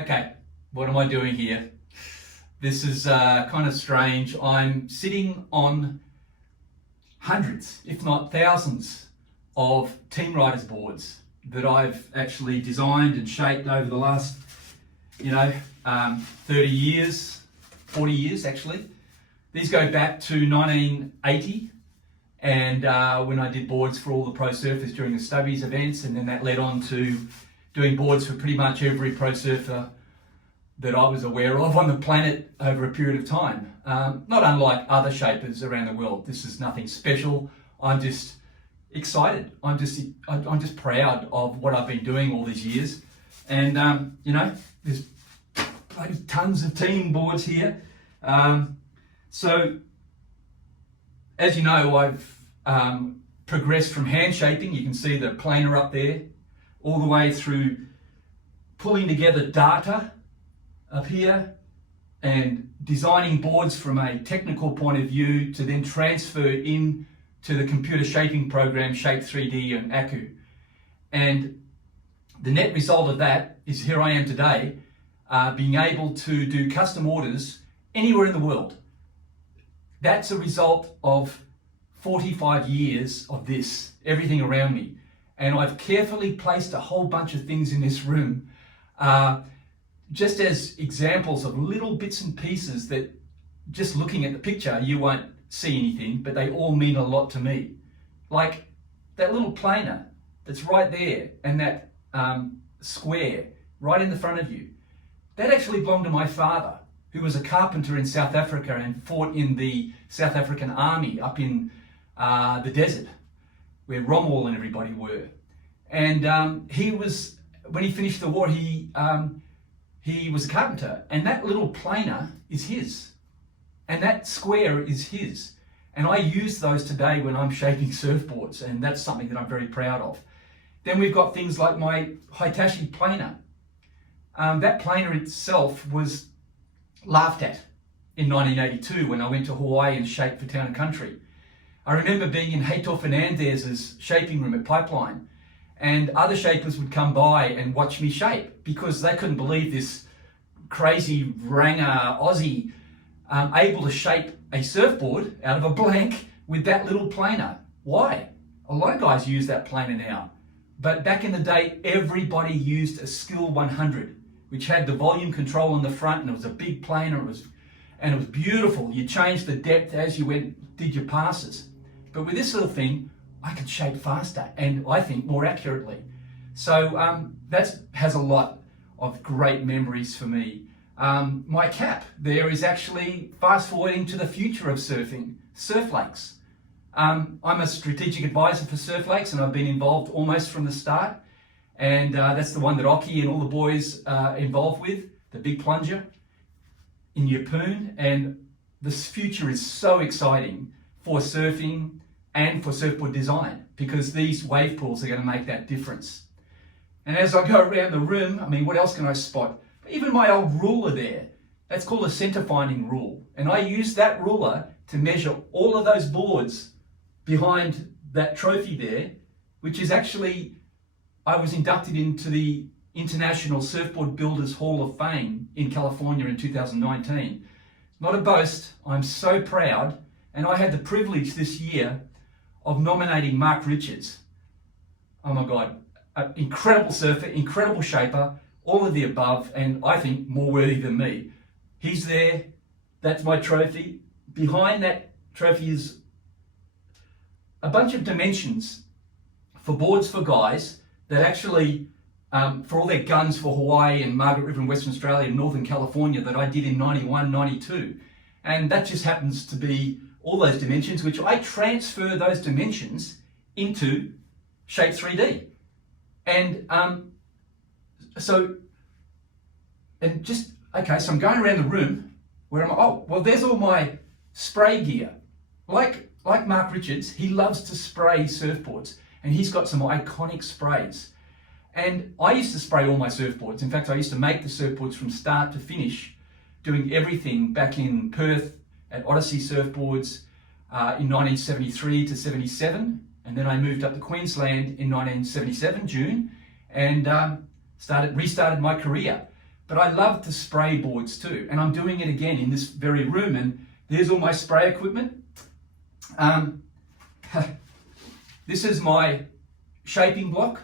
Okay, what am I doing here? This is kind of strange. I'm sitting on hundreds, if not thousands, of team riders boards that I've actually designed and shaped over the last, 30 years, 40 years actually. These go back to 1980, and when I did boards for all the pro surfers during the Stubbies events, and then that led on to doing boards for pretty much every pro surfer that I was aware of on the planet over a period of time. Not unlike other shapers around the world. This is nothing special. I'm just excited. I'm just proud of what I've been doing all these years. And there's bloody tons of team boards here. So as you know, I've progressed from hand shaping. You can see the planer up there, all the way through pulling together data up here and designing boards from a technical point of view to then transfer in to the computer shaping program Shape 3D and Aku. And the net result of that is here I am today, being able to do custom orders anywhere in the world. That's a result of 45 years of this, everything around me. And I've carefully placed a whole bunch of things in this room, just as examples of little bits and pieces that, just looking at the picture, you won't see anything, but they all mean a lot to me. Like that little planer that's right there, and that square right in the front of you. That actually belonged to my father, who was a carpenter in South Africa and fought in the South African army up in the desert, where Rommel and everybody were. And he was, when he finished the war, he was a carpenter, and that little planer is his, and that square is his. And I use those today when I'm shaping surfboards, and that's something that I'm very proud of. Then we've got things like my Hitachi planer. That planer itself was laughed at in 1982 when I went to Hawaii and shaped for Town and Country. I remember being in Heitor Fernandez's shaping room at Pipeline, and other shapers would come by and watch me shape because they couldn't believe this crazy ranger Aussie able to shape a surfboard out of a blank with that little planer. Why? A lot of guys use that planer now, but back in the day, everybody used a Skill 100, which had the volume control on the front, and it was a big planer. It was beautiful. You changed the depth as you did your passes. But with this little thing, I could shape faster and I think more accurately. So that has a lot of great memories for me. My cap there is actually fast forwarding to the future of surfing, surf lakes. I'm a strategic advisor for surf lakes, and I've been involved almost from the start. And that's the one that Oki and all the boys are involved with, the big plunger in Yeppoon. And this future is so exciting for surfing and for surfboard design, because these wave pools are going to make that difference. And as I go around the room, what else can I spot? Even my old ruler there, that's called a center finding rule. And I use that ruler to measure all of those boards behind that trophy there, which is actually, I was inducted into the International Surfboard Builders Hall of Fame in California in 2019. Not a boast, I'm so proud. And I had the privilege this year of nominating Mark Richards. Oh my God, an incredible surfer, incredible shaper, all of the above, and I think more worthy than me. He's there, that's my trophy. Behind that trophy is a bunch of dimensions for boards for guys that actually, for all their guns for Hawaii and Margaret River in Western Australia and Northern California that I did in 91, 92. And that just happens to be all those dimensions, which I transfer those dimensions into Shape 3D. And so I'm going around the room where there's all my spray gear. Like Mark Richards, he loves to spray surfboards, and he's got some iconic sprays. And I used to spray all my surfboards. In fact, I used to make the surfboards from start to finish, doing everything back in Perth at Odyssey Surfboards in 1973 to 77. And then I moved up to Queensland in 1977, June, and restarted my career. but I love to spray boards too. And I'm doing it again in this very room. And there's all my spray equipment. This is my shaping block.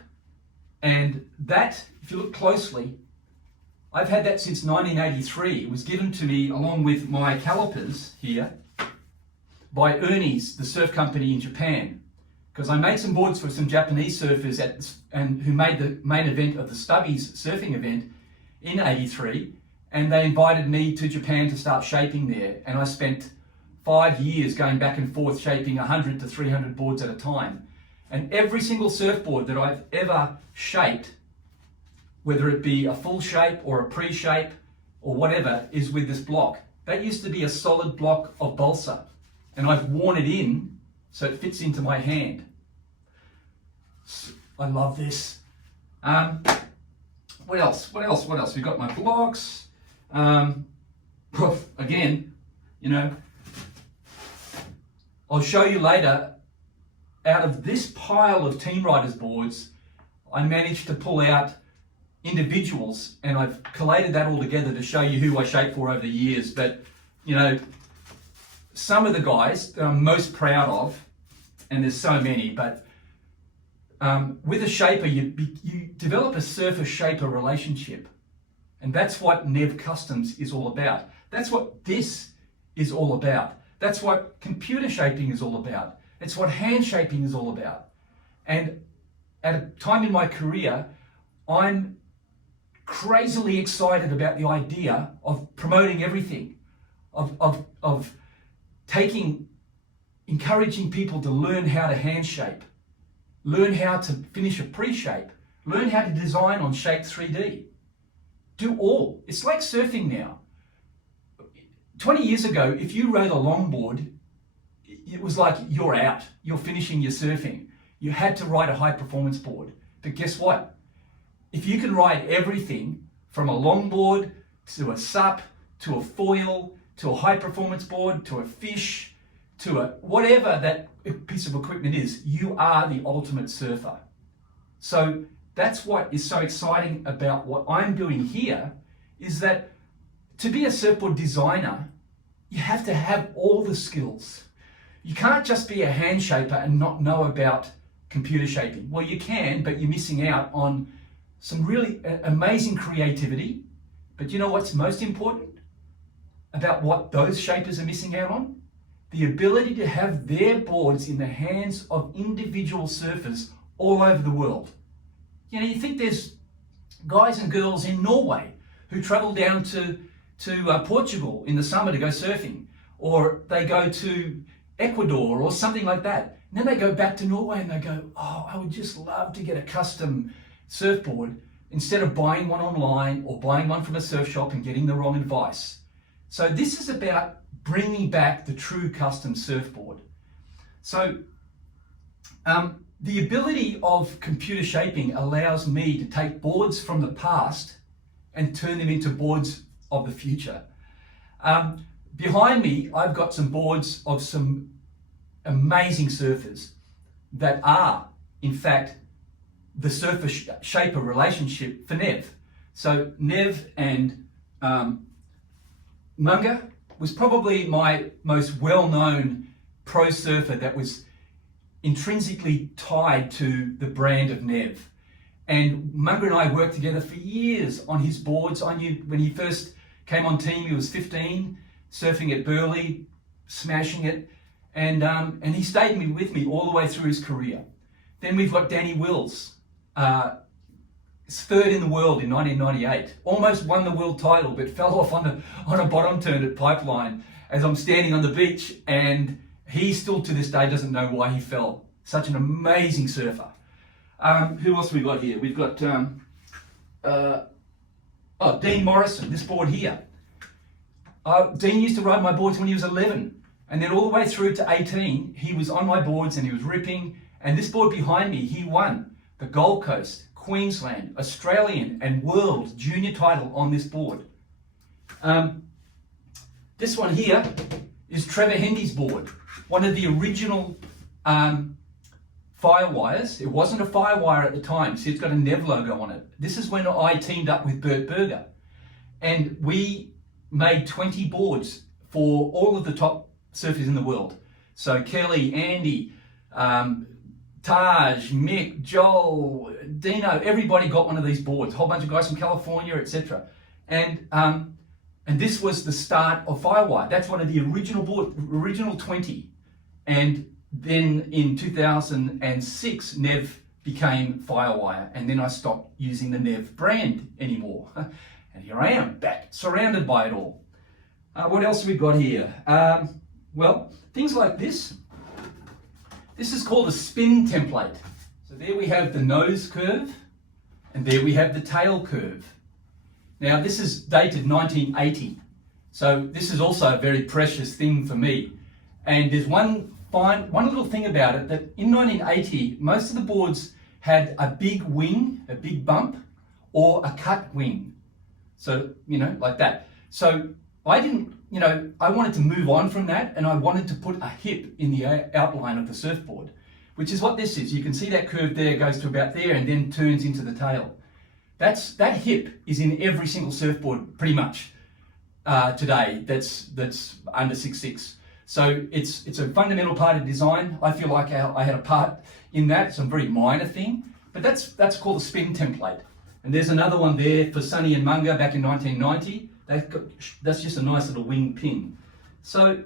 And that, if you look closely, I've had that since 1983. It was given to me along with my calipers here by Ernie's, the surf company in Japan. Because I made some boards for some Japanese surfers who made the main event of the Stubbies surfing event in '83, and they invited me to Japan to start shaping there. And I spent 5 years going back and forth shaping 100 to 300 boards at a time. And every single surfboard that I've ever shaped, whether it be a full shape or a pre-shape or whatever, is with this block. That used to be a solid block of balsa, and I've worn it in so it fits into my hand. I love this. What else? We've got my blocks. Again, you know, I'll show you later, out of this pile of Team Riders boards, I managed to pull out individuals, and I've collated that all together to show you who I shaped for over the years. But, you know, some of the guys that I'm most proud of, and there's so many, but with a shaper, you develop a surfer-shaper relationship. And that's what Nev Customs is all about. That's what this is all about. That's what computer shaping is all about. It's what hand shaping is all about. And at a time in my career, I'm crazily excited about the idea of promoting everything, of encouraging people to learn how to hand shape, learn how to finish a pre-shape, learn how to design on Shape 3D. Do all. It's like surfing now. 20 years ago, if you rode a longboard, it was like you're out, you're finishing your surfing. You had to ride a high performance board. But guess what? If you can ride everything from a longboard to a SUP, to a foil, to a high performance board, to a fish, to a whatever that piece of equipment is, you are the ultimate surfer. So that's what is so exciting about what I'm doing here, is that to be a surfboard designer, you have to have all the skills. You can't just be a hand shaper and not know about computer shaping. Well, you can, but you're missing out on some really amazing creativity. But you know what's most important about what those shapers are missing out on? The ability to have their boards in the hands of individual surfers all over the world. You know, you think there's guys and girls in Norway who travel down to Portugal in the summer to go surfing, or they go to Ecuador or something like that. And then they go back to Norway and they go, oh, I would just love to get a custom surfboard instead of buying one online or buying one from a surf shop and getting the wrong advice. So this is about bringing back the true custom surfboard. So the ability of computer shaping allows me to take boards from the past and turn them into boards of the future. Behind me, I've got some boards of some amazing surfers that are, in fact, the surfer-shaper relationship for Nev. So Nev and Munga was probably my most well-known pro surfer that was intrinsically tied to the brand of Nev. And Munga and I worked together for years on his boards. I knew when he first came on team, he was 15, surfing at Burleigh, smashing it. And he stayed with me all the way through his career. Then we've got Danny Wills, third in the world in 1998. Almost won the world title, but fell off on a bottom turn at Pipeline as I'm standing on the beach, and he still to this day doesn't know why he fell. Such an amazing surfer. Who else have we got here? We've got Dean Morrison, this board here. Dean used to ride my boards when he was 11, and then all the way through to 18, he was on my boards and he was ripping. And this board behind me, he won the Gold Coast, Queensland, Australian and World Junior title on this board. This one here is Trevor Hendy's board, one of the original Firewires. It wasn't a Firewire at the time, so it's got a Nev logo on it. This is when I teamed up with Bert Berger. and we made 20 boards for all of the top surfers in the world. So Kelly, Andy, Taj, Mick, Joel, Dino, everybody got one of these boards, a whole bunch of guys from California, etc. And this was the start of Firewire. That's one of the original 20. And then in 2006, Nev became Firewire, and then I stopped using the Nev brand anymore. And here I am, back, surrounded by it all. What else have we got here? Well, things like this. This is called a spin template. So there we have the nose curve, and there we have the tail curve. Now this is dated 1980, so this is also a very precious thing for me. And there's one little thing about it, that in 1980, most of the boards had a big wing, a big bump, or a cut wing. So, like that. So I didn't, I wanted to move on from that, and I wanted to put a hip in the outline of the surfboard, which is what this is. You can see that curve there goes to about there and then turns into the tail. That hip is in every single surfboard pretty much today that's under 6'6". So it's a fundamental part of design. I feel like I had a part in that. It's a very minor thing, but that's called a spin template. And there's another one there for Sonny and Munga back in 1990. That's just a nice little wing pin. So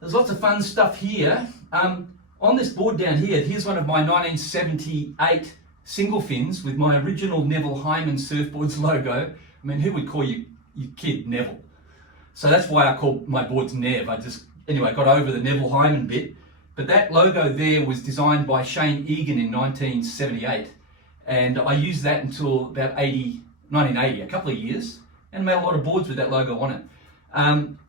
there's lots of fun stuff here. On this board down here, here's one of my 1978 single fins with my original Neville Hyman Surfboards logo. I mean, who would call your kid Neville? So that's why I call my boards Nev. I got over the Neville Hyman bit. But that logo there was designed by Shane Egan in 1978. And I used that until about 1980, a couple of years, and made a lot of boards with that logo on it.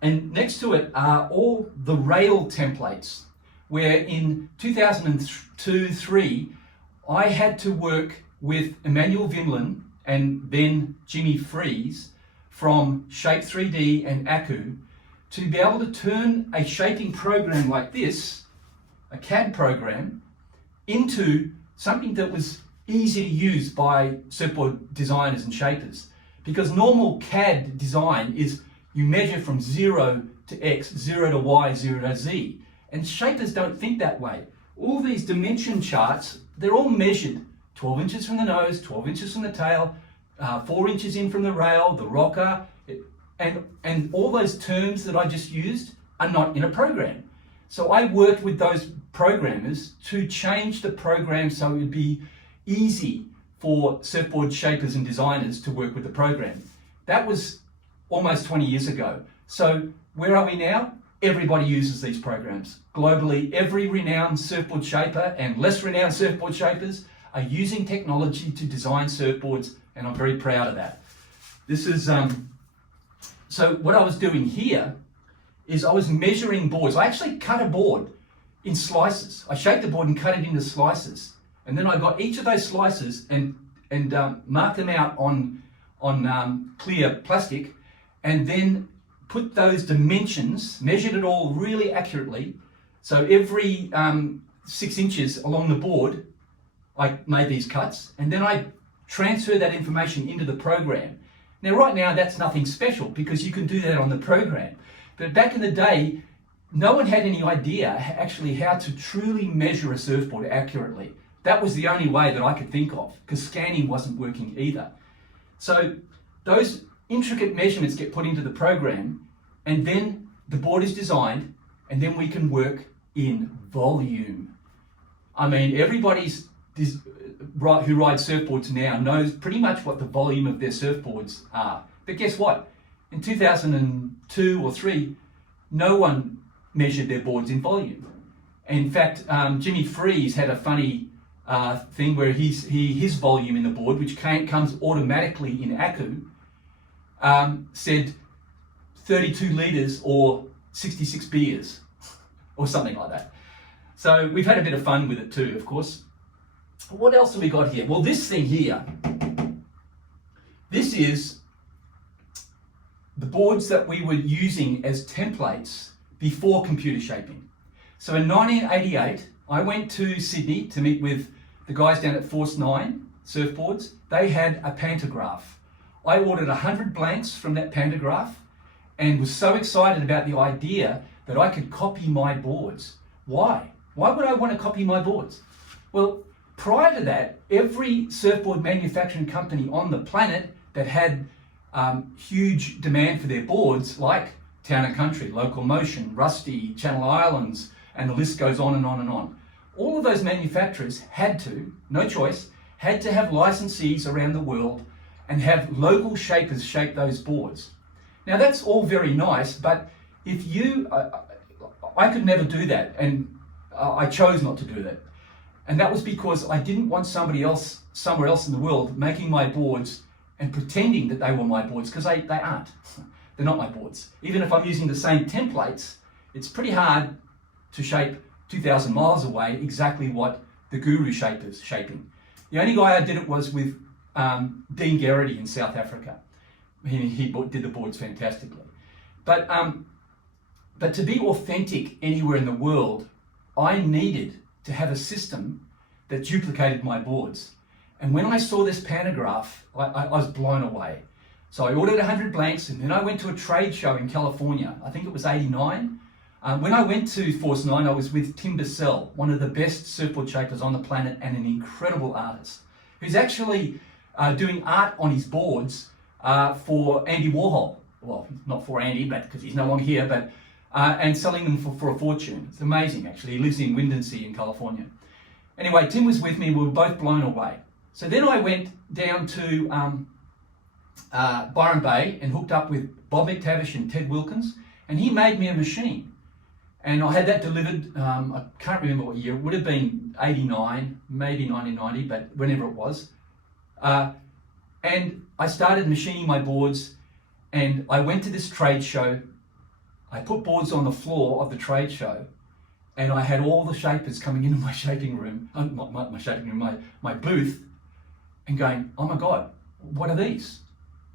And next to it are all the rail templates, where in 2002-03, I had to work with Emmanuel Vinland and then Jimmy Freeze from Shape 3D and Aku to be able to turn a shaping program like this, a CAD program, into something that was easy to use by surfboard designers and shapers. Because normal CAD design is you measure from 0 to X, 0 to Y, 0 to Z. And shapers don't think that way. All these dimension charts, they're all measured 12 inches from the nose, 12 inches from the tail, 4 inches in from the rail, the rocker, and all those terms that I just used are not in a program. So I worked with those programmers to change the program so it would be easy for surfboard shapers and designers to work with the program. That was almost 20 years ago. So where are we now? Everybody uses these programs. Globally, every renowned surfboard shaper and less renowned surfboard shapers are using technology to design surfboards, and I'm very proud of that. This is, so what I was doing here is I was measuring boards. I actually cut a board in slices. I shaped the board and cut it into slices. And then I got each of those slices and marked them out on clear plastic, and then put those dimensions, measured it all really accurately. So every 6 inches along the board, I made these cuts, and then I transferred that information into the program. Now, right now, that's nothing special because you can do that on the program. But back in the day, no one had any idea actually how to truly measure a surfboard accurately. That was the only way that I could think of, because scanning wasn't working either. So those intricate measurements get put into the program, and then the board is designed, and then we can work in volume. I mean, everybody's who rides surfboards now knows pretty much what the volume of their surfboards are. But guess what? In 2002 or 3, no one measured their boards in volume. In fact, Jimmy Freeze had a funny thing where his volume in the board, which comes automatically in Aku, said 32 litres or 66 beers or something like that. So we've had a bit of fun with it too, of course. What else have we got here? Well, this thing here, this is the boards that we were using as templates before computer shaping. So in 1988, I went to Sydney to meet with the guys down at Force 9 Surfboards. They had a pantograph I ordered 100 blanks from that pantograph and was so excited about the idea that I could copy my boards. Why? Why would I want to copy my boards? Well, prior to that, every surfboard manufacturing company on the planet that had huge demand for their boards, like Town & Country, Local Motion, Rusty, Channel Islands, and the list goes on and on and on. All of those manufacturers had to, no choice, had to have licensees around the world and have local shapers shape those boards. Now that's all very nice, but if you, I could never do that, and I chose not to do that. And that was because I didn't want somebody else, somewhere else in the world, making my boards and pretending that they were my boards, because they aren't. They're not my boards. Even if I'm using the same templates, it's pretty hard to shape 2,000 miles away exactly what the guru shaper's shaping. The only guy I did it was with Dean Geraghty in South Africa. He did the boards fantastically. But to be authentic anywhere in the world, I needed to have a system that duplicated my boards. And when I saw this pantograph, I was blown away. So I ordered 100 blanks, and then I went to a trade show in California. I think it was '89. When I went to Force 9, I was with Tim Bissell, one of the best surfboard shapers on the planet and an incredible artist, who's actually doing art on his boards for Andy Warhol. Well, not for Andy, but because he's no longer here, but and selling them for a fortune. It's amazing, actually. He lives in Windansea in California. Anyway, Tim was with me. We were both blown away. So then I went down to Byron Bay and hooked up with Bob McTavish and Ted Wilkins, and he made me a machine. And I had that delivered, I can't remember what year, it would have been '89, maybe 1990, but whenever it was. And I started machining my boards, and I went to this trade show. I put boards on the floor of the trade show, and I had all the shapers coming into my shaping room, not my shaping room, my booth, and going, oh my God, what are these?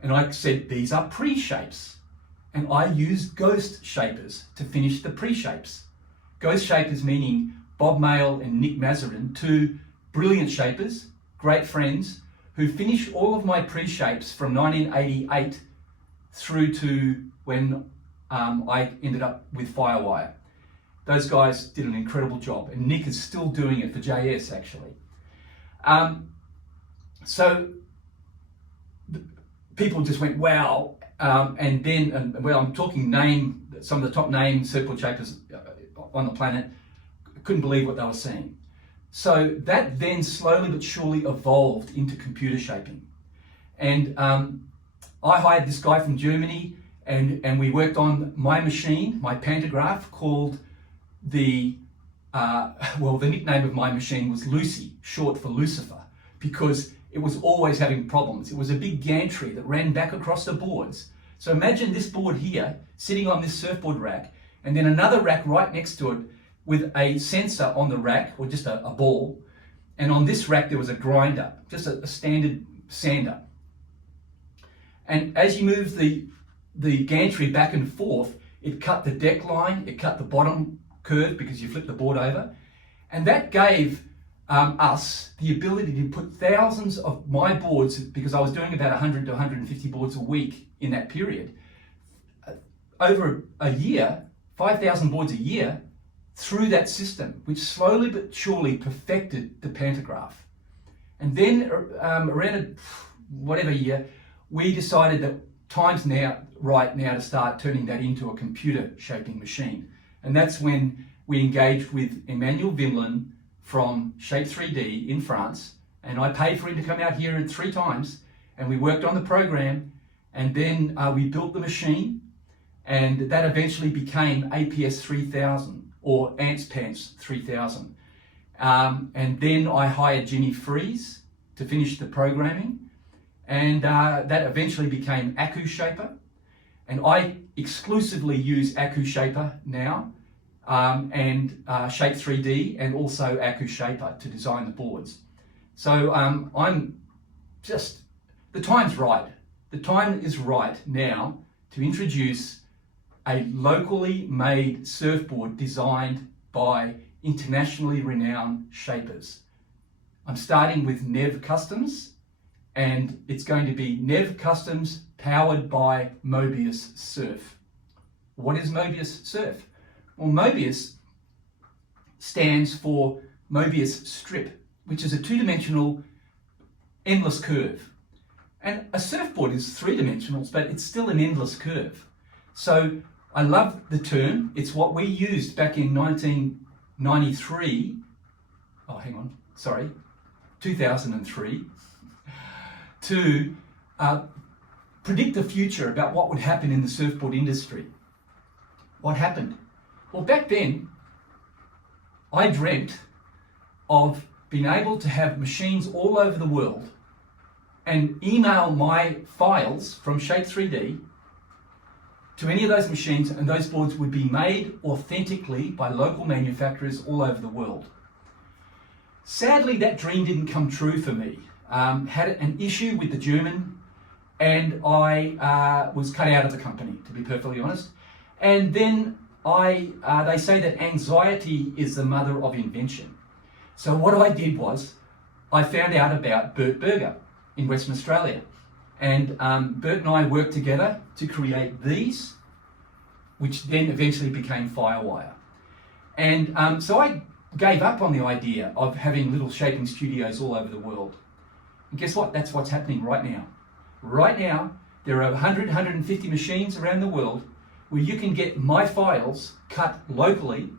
And I said, these are pre-shapes. And I used ghost shapers to finish the pre-shapes. Ghost shapers meaning Bob Mayle and Nick Mazarin, two brilliant shapers, great friends, who finished all of my pre-shapes from 1988 through to when I ended up with Firewire. Those guys did an incredible job, and Nick is still doing it for JS actually. So people just went, wow. And then, well, I'm talking some of the top name surfboard shapers on the planet couldn't believe what they were seeing. So that then slowly but surely evolved into computer shaping. And I hired this guy from Germany, and we worked on my machine, my pantograph, called the nickname of my machine was Lucy, short for Lucifer, because it was always having problems. It was a big gantry that ran back across the boards. So imagine this board here, sitting on this surfboard rack, and then another rack right next to it with a sensor on the rack, or just a ball. And on this rack there was a grinder, just a standard sander. And as you move the gantry back and forth, it cut the deck line, it cut the bottom curve because you flip the board over. And that gave us the ability to put thousands of my boards, because I was doing about 100 to 150 boards a week in that period, over a year, 5,000 boards a year, through that system, which slowly but surely perfected the pantograph. And then around whatever year, we decided that time's right now to start turning that into a computer shaping machine. And that's when we engaged with Emmanuel Vinlin from Shape 3D in France, and I paid for him to come out here 3 times, and we worked on the program, and then we built the machine, and that eventually became APS 3000 or Ants Pants 3000. And then I hired Jimmy Freeze to finish the programming, and that eventually became Aku Shaper, and I exclusively use Aku Shaper now. And Shape 3D, and also Aku Shaper to design the boards. So I'm just, the time's right. The time is right now to introduce a locally made surfboard designed by internationally renowned shapers. I'm starting with Nev Customs, and it's going to be Nev Customs powered by Mobius Surf. What is Mobius Surf? Well, Mobius stands for Mobius strip, which is a two-dimensional endless curve. And a surfboard is three-dimensional, but it's still an endless curve. So I love the term. It's what we used back in 1993. 2003, to predict the future about what would happen in the surfboard industry. What happened? Well, back then, I dreamt of being able to have machines all over the world and email my files from Shape 3D to any of those machines, and those boards would be made authentically by local manufacturers all over the world. Sadly, that dream didn't come true for me. Had an issue with the German, and I was cut out of the company, to be perfectly honest. And then they say that anxiety is the mother of invention. So what I did was, I found out about Bert Berger in Western Australia. And Bert and I worked together to create these, which then eventually became Firewire. And so I gave up on the idea of having little shaping studios all over the world. And guess what? That's what's happening right now. Right now, there are 100, 150 machines around the world where you can get my files cut locally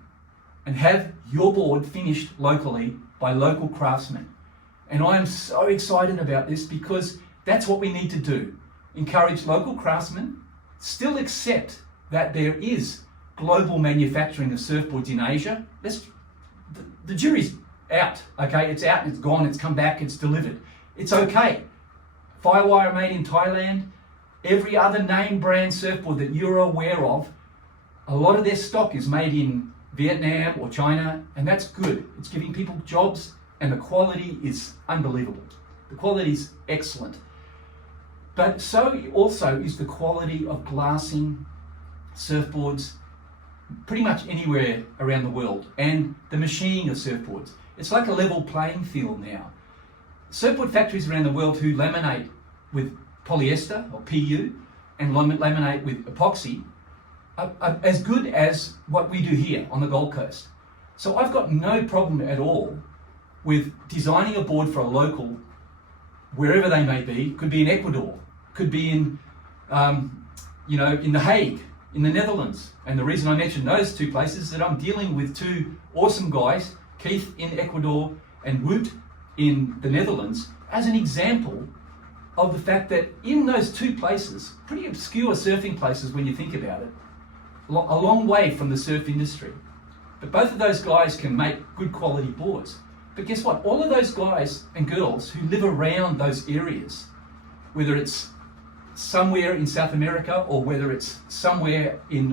and have your board finished locally by local craftsmen. And I am so excited about this because that's what we need to do. Encourage local craftsmen, still accept that there is global manufacturing of surfboards in Asia. The jury's out, okay? It's out, it's gone, it's come back, it's delivered. It's okay. Firewire made in Thailand, every other name brand surfboard that you're aware of, a lot of their stock is made in Vietnam or China, and that's good. It's giving people jobs, and the quality is unbelievable. The quality is excellent. But so also is the quality of glassing surfboards pretty much anywhere around the world, and the machining of surfboards. It's like a level playing field now. Surfboard factories around the world who laminate with polyester or PU and laminate with epoxy are as good as what we do here on the Gold Coast. So I've got no problem at all with designing a board for a local, wherever they may be. Could be in Ecuador, could be in, in The Hague, in the Netherlands. And the reason I mention those two places is that I'm dealing with two awesome guys, Keith in Ecuador and Woot in the Netherlands, as an example of the fact that in those two places, pretty obscure surfing places when you think about it, a long way from the surf industry. But both of those guys can make good quality boards. But guess what? All of those guys and girls who live around those areas, whether it's somewhere in South America or whether it's somewhere in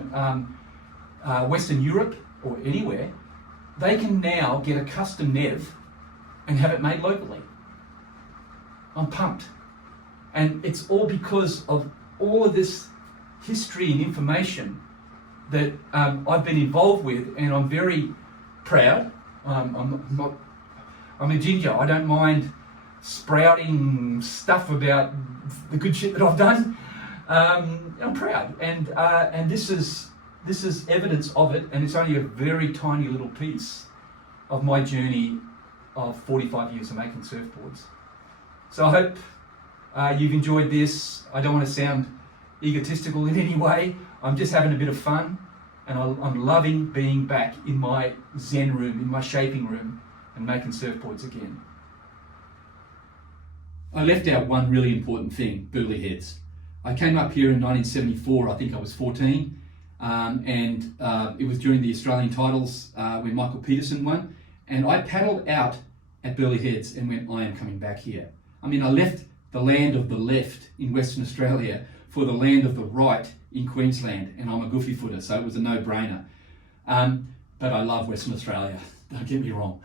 Western Europe or anywhere, they can now get a custom Nev and have it made locally. I'm pumped. And it's all because of all of this history and information that I've been involved with, and I'm very proud. I'm a ginger. I don't mind sprouting stuff about the good shit that I've done. I'm proud, and this is evidence of it, and it's only a very tiny little piece of my journey of 45 years of making surfboards. So I hope you've enjoyed this. I don't want to sound egotistical in any way. I'm just having a bit of fun, and I'm loving being back in my Zen room, in my shaping room, and making surfboards again. I left out one really important thing, Burley Heads. I came up here in 1974, I think I was 14, and it was during the Australian titles when Michael Peterson won, and I paddled out at Burley Heads and went, I am coming back here. I mean, I left the land of the left in Western Australia for the land of the right in Queensland, and I'm a goofy footer, so it was a no-brainer. But I love Western Australia, don't get me wrong.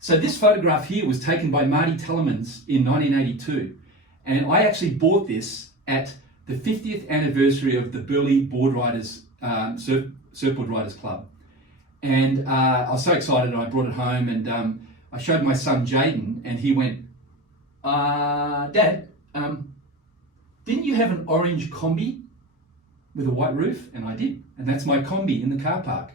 So this photograph here was taken by Marty Tellermans in 1982, and I actually bought this at the 50th anniversary of the Burley Board Riders, Surfboard Riders Club. And I was so excited, and I brought it home, and I showed my son Jaden, and he went, Dad, didn't you have an orange combi with a white roof? And I did. And that's my combi in the car park.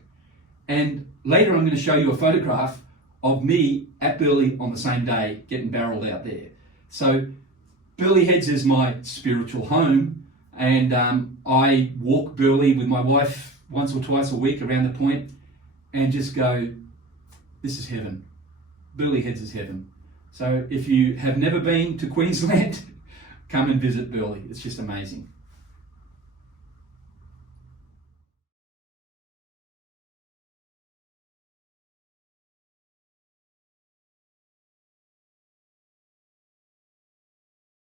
And later I'm going to show you a photograph of me at Burleigh on the same day getting barreled out there. So Burleigh Heads is my spiritual home, and I walk Burleigh with my wife once or twice a week around the point and just go, this is heaven. Burleigh Heads is heaven. So if you have never been to Queensland, come and visit Burleigh. It's just amazing.